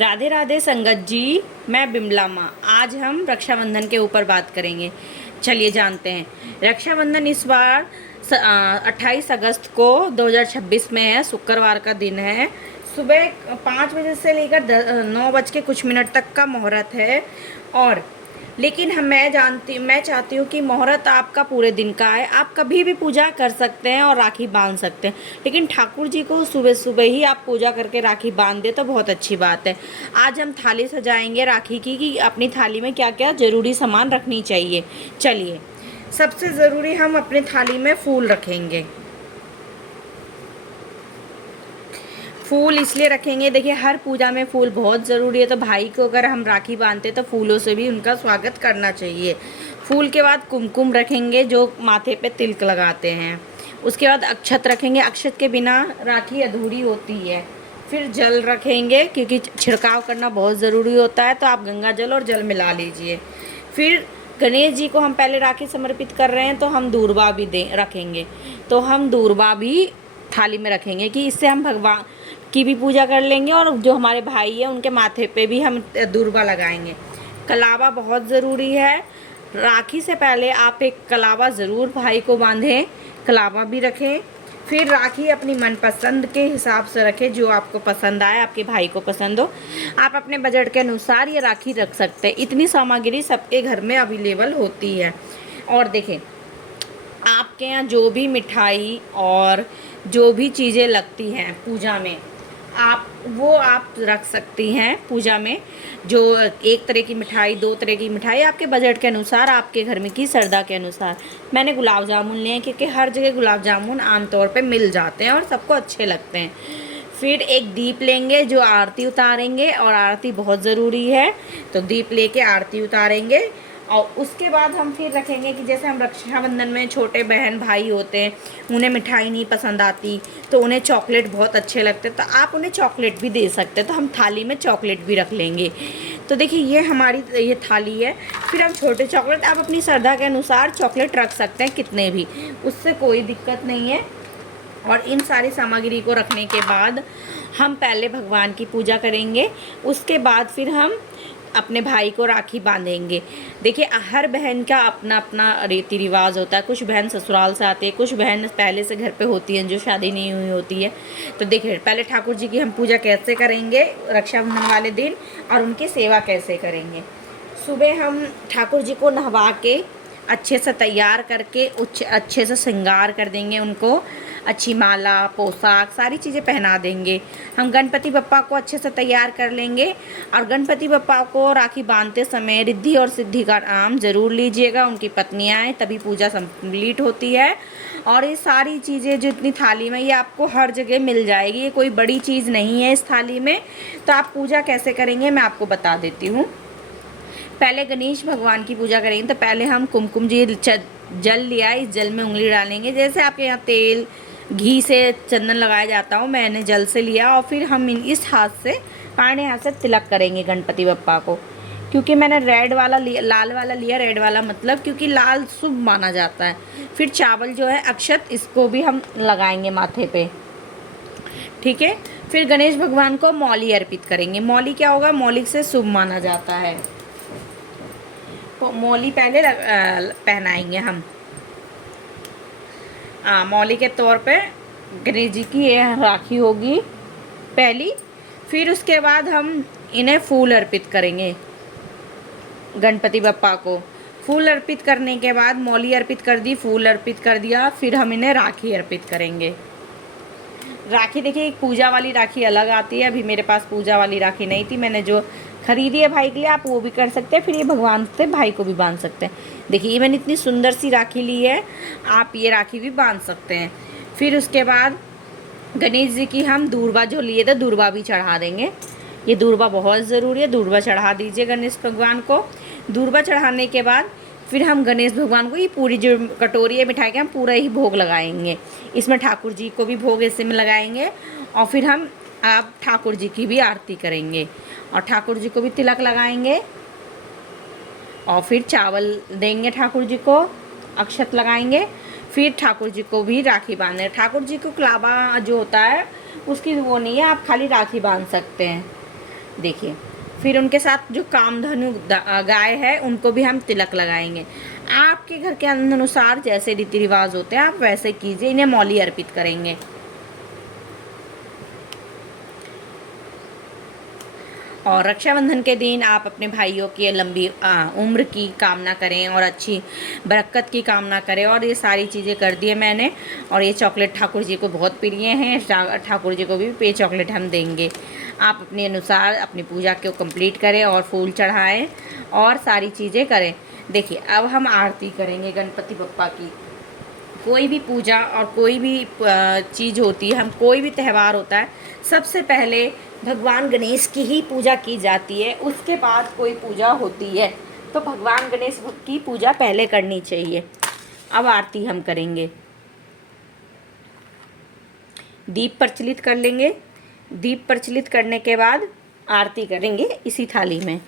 राधे राधे संगत जी, मैं बिमला माँ। आज हम रक्षाबंधन के ऊपर बात करेंगे। चलिए जानते हैं। रक्षाबंधन इस बार 28 अगस्त को 2026 में है। शुक्रवार का दिन है। सुबह 5 बजे से लेकर 9 बज के कुछ मिनट तक का मुहूर्त है। और लेकिन मैं चाहती हूँ कि मुहूर्त आपका पूरे दिन का है। आप कभी भी पूजा कर सकते हैं और राखी बांध सकते हैं, लेकिन ठाकुर जी को सुबह सुबह ही आप पूजा करके राखी बांध दे तो बहुत अच्छी बात है। आज हम थाली सजाएंगे राखी की कि अपनी थाली में क्या क्या ज़रूरी सामान रखनी चाहिए। चलिए, सबसे ज़रूरी हम अपनी थाली में फूल रखेंगे। फूल इसलिए रखेंगे, देखिए हर पूजा में फूल बहुत ज़रूरी है। तो भाई को अगर हम राखी बांधते तो फूलों से भी उनका स्वागत करना चाहिए। फूल के बाद कुमकुम रखेंगे, जो माथे पे तिलक लगाते हैं। उसके बाद अक्षत रखेंगे, अक्षत के बिना राखी अधूरी होती है। फिर जल रखेंगे, क्योंकि छिड़काव करना बहुत ज़रूरी होता है, तो आप गंगा जल और जल मिला लीजिए। फिर गणेश जी को हम पहले राखी समर्पित कर रहे हैं, तो हम दूर्बा भी रखेंगे। तो हम दूर्बा भी थाली में रखेंगे कि इससे हम भगवान की भी पूजा कर लेंगे और जो हमारे भाई है उनके माथे पे भी हम दूर्बा लगाएंगे। कलावा बहुत ज़रूरी है। राखी से पहले आप एक कलावा ज़रूर भाई को बांधें, कलावा भी रखें। फिर राखी अपनी मनपसंद के हिसाब से रखें, जो आपको पसंद आए, आपके भाई को पसंद हो। आप अपने बजट के अनुसार ये राखी रख सकते हैं। इतनी सामग्री सबके घर में अवेलेबल होती है। और देखें, आपके यहाँ जो भी मिठाई और जो भी चीज़ें लगती हैं पूजा में, आप रख सकती हैं पूजा में। जो एक तरह की मिठाई, 2 तरह की मिठाई, आपके बजट के अनुसार, आपके घर में की श्रद्धा के अनुसार। मैंने गुलाब जामुन लिए हैं, क्योंकि हर जगह गुलाब जामुन आमतौर पे मिल जाते हैं और सबको अच्छे लगते हैं। फिर एक दीप लेंगे, जो आरती उतारेंगे, और आरती बहुत ज़रूरी है, तो दीप लेके आरती उतारेंगे। और उसके बाद हम फिर रखेंगे कि जैसे हम रक्षाबंधन में छोटे बहन भाई होते हैं, उन्हें मिठाई नहीं पसंद आती, तो उन्हें चॉकलेट बहुत अच्छे लगते हैं, तो आप उन्हें चॉकलेट भी दे सकते हैं। तो हम थाली में चॉकलेट भी रख लेंगे। तो देखिए, ये हमारी ये थाली है। फिर हम छोटे चॉकलेट, आप अपनी श्रद्धा के अनुसार चॉकलेट रख सकते हैं, कितने भी, उससे कोई दिक्कत नहीं है। और इन सारी सामग्री को रखने के बाद हम पहले भगवान की पूजा करेंगे। उसके बाद फिर हम अपने भाई को राखी बांधेंगे। देखिए, हर बहन का अपना अपना रीति रिवाज होता है। कुछ बहन ससुराल से आती है, कुछ बहन पहले से घर पे होती हैं जो शादी नहीं हुई होती है। तो देखिए, पहले ठाकुर जी की हम पूजा कैसे करेंगे रक्षाबंधन वाले दिन, और उनकी सेवा कैसे करेंगे। सुबह हम ठाकुर जी को नहवा के अच्छे से तैयार करके अच्छे से श्रृंगार कर देंगे उनको। अच्छी माला, पोशाक, सारी चीज़ें पहना देंगे। हम गणपति बप्पा को अच्छे से तैयार कर लेंगे। और गणपति बप्पा को राखी बांधते समय रिद्धि और सिद्धि का नाम ज़रूर लीजिएगा। उनकी पत्नियाँ आएँ तभी पूजा कंप्लीट होती है। और ये सारी चीज़ें जो इतनी थाली में, ये आपको हर जगह मिल जाएगी। ये कोई बड़ी चीज़ नहीं है इस थाली में। तो आप पूजा कैसे करेंगे मैं आपको बता देती हूँ। पहले गणेश भगवान की पूजा करेंगे, तो पहले हम कुमकुम जी जल लिया, इस जल में उंगली डालेंगे। जैसे आपके यहाँ तेल घी से चंदन लगाया जाता हो, मैंने जल से लिया। और फिर हम इस हाथ से, बाएं हाथ से तिलक करेंगे गणपति बप्पा को। क्योंकि मैंने रेड वाला लिया, लाल वाला लिया, रेड वाला मतलब क्योंकि लाल शुभ माना जाता है। फिर चावल जो है अक्षत, इसको भी हम लगाएंगे माथे पे, ठीक है। फिर गणेश भगवान को मौली अर्पित करेंगे। मौली क्या होगा, मौली से शुभ माना जाता है, तो मौली पहले पहनाएंगे हम। मौली के तौर पे गणेश जी की ये राखी होगी पहली। फिर उसके बाद हम इन्हें फूल अर्पित करेंगे गणपति बप्पा को। फूल अर्पित करने के बाद मौली अर्पित कर दी, फूल अर्पित कर दिया, फिर हम इन्हें राखी अर्पित करेंगे। राखी देखिए, एक पूजा वाली राखी अलग आती है। अभी मेरे पास पूजा वाली राखी नहीं थी, मैंने जो खरीदी है भाई के लिए, आप वो भी कर सकते हैं। फिर ये भगवान से भाई को भी बांध सकते हैं। देखिए, ये मैंने इतनी सुंदर सी राखी ली है, आप ये राखी भी बांध सकते हैं। फिर उसके बाद गणेश जी की हम दूर्बा जो लिए थे, दूर्बा भी चढ़ा देंगे। ये दूर्बा बहुत ज़रूरी है, दूर्बा चढ़ा दीजिए गणेश भगवान को। दूर्बा चढ़ाने के बाद फिर हम गणेश भगवान को ये पूरी जो कटोरी है मिठाई के, हम पूरा ही भोग लगाएंगे। इसमें ठाकुर जी को भी भोग ऐसे में लगाएंगे। और फिर हम अब ठाकुर जी की भी आरती करेंगे और ठाकुर जी को भी तिलक लगाएंगे। और फिर चावल देंगे ठाकुर जी को, अक्षत लगाएंगे। फिर ठाकुर जी को भी राखी बांधे। ठाकुर जी को कलावा जो होता है उसकी वो नहीं है, आप खाली राखी बांध सकते हैं। देखिए, फिर उनके साथ जो कामधेनु गाय है उनको भी हम तिलक लगाएंगे। आपके घर के अनुसार जैसे रीति रिवाज होते हैं आप वैसे कीजिए। इन्हें मौली अर्पित करेंगे। और रक्षाबंधन के दिन आप अपने भाइयों की लंबी उम्र की कामना करें और अच्छी बरकत की कामना करें। और ये सारी चीज़ें कर दी है मैंने। और ये चॉकलेट ठाकुर जी को बहुत प्रिय हैं, ठाकुर जी को भी पे चॉकलेट हम देंगे। आप अपने अनुसार अपनी पूजा को कंप्लीट करें और फूल चढ़ाएं और सारी चीज़ें करें। देखिए, अब हम आरती करेंगे गणपति बप्पा की। कोई भी पूजा और कोई भी चीज़ होती है, हम कोई भी त्यौहार होता है, सबसे पहले भगवान गणेश की ही पूजा की जाती है, उसके बाद कोई पूजा होती है। तो भगवान गणेश की पूजा पहले करनी चाहिए। अब आरती हम करेंगे। दीप प्रज्वलित कर लेंगे। दीप प्रज्वलित करने के बाद आरती करेंगे इसी थाली में।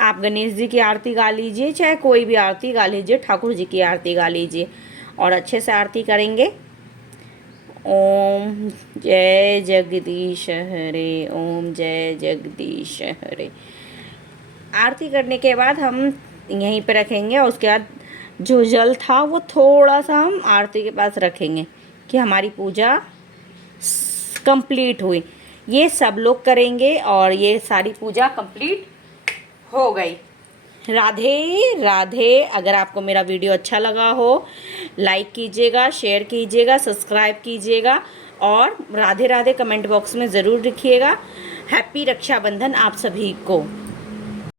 आप गणेश जी की आरती गा लीजिए, चाहे कोई भी आरती गा लीजिए, ठाकुर जी की आरती गा लीजिए और अच्छे से आरती करेंगे। ओम जय जगदीश हरे, ओम जय जगदीश हरे। आरती करने के बाद हम यहीं पे रखेंगे और उसके बाद जो जल था वो थोड़ा सा हम आरती के पास रखेंगे कि हमारी पूजा कंप्लीट हुई। ये सब लोग करेंगे और ये सारी पूजा कंप्लीट हो गई। राधे राधे। अगर आपको मेरा वीडियो अच्छा लगा हो लाइक कीजिएगा, शेयर कीजिएगा, सब्सक्राइब कीजिएगा और राधे राधे कमेंट बॉक्स में ज़रूर लिखिएगा। हैप्पी रक्षाबंधन आप सभी को।